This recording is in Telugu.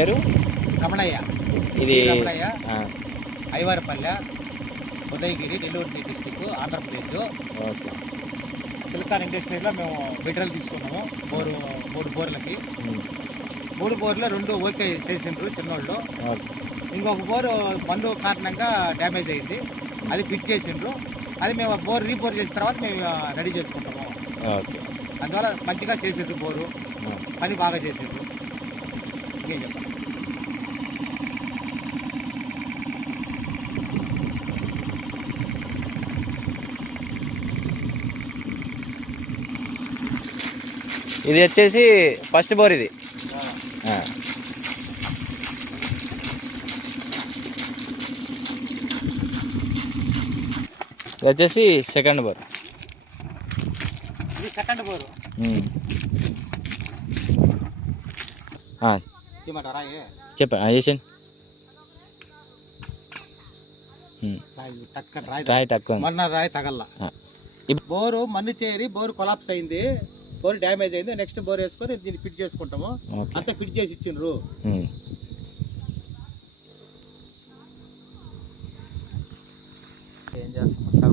పేరు రమణయ్య. ఇది Ramanayya, Aivarapalle, Udayagiri, Nellore district, Andhra Pradesh. Okay. Silicon ఇండస్ట్రీలో మేము మెటీరియల్ తీసుకున్నాము. 3 బోర్లకి 3 బోర్లు 2 ఓకే చేసిండ్రు చిన్నోళ్ళు. ఇంకొక బోరు మందు కారణంగా డ్యామేజ్ అయింది, అది ఫిట్ చేసిండ్రు. అది మేము రీబోర్ చేసిన తర్వాత మేము రెడీ చేసుకుంటాము. అందువల్ల మంచిగా చేసిండ్రు బోరు, పని బాగా చేసిండ్రు. ఇంకేం చెప్పండి. ఇది వచ్చేసి ఫస్ట్ బోర్. ఇది వచ్చేసి సెకండ్ బోర్. ఇది సెకండ్ బోరు. చెప్పండి. రాయి తక్కువ, మొన్న రాయి తగల్లా. బోరు మన్ను చేరి బోరు కొలాప్స్ అయింది, బోర్ డ్యామేజ్ అయింది. నెక్స్ట్ బోర్ వేసుకొని దీన్ని ఫిట్ చేసుకుంటాము. అంతా ఫిట్ చేసి ఇచ్చిండ్రు. ఏం చేస్తాం.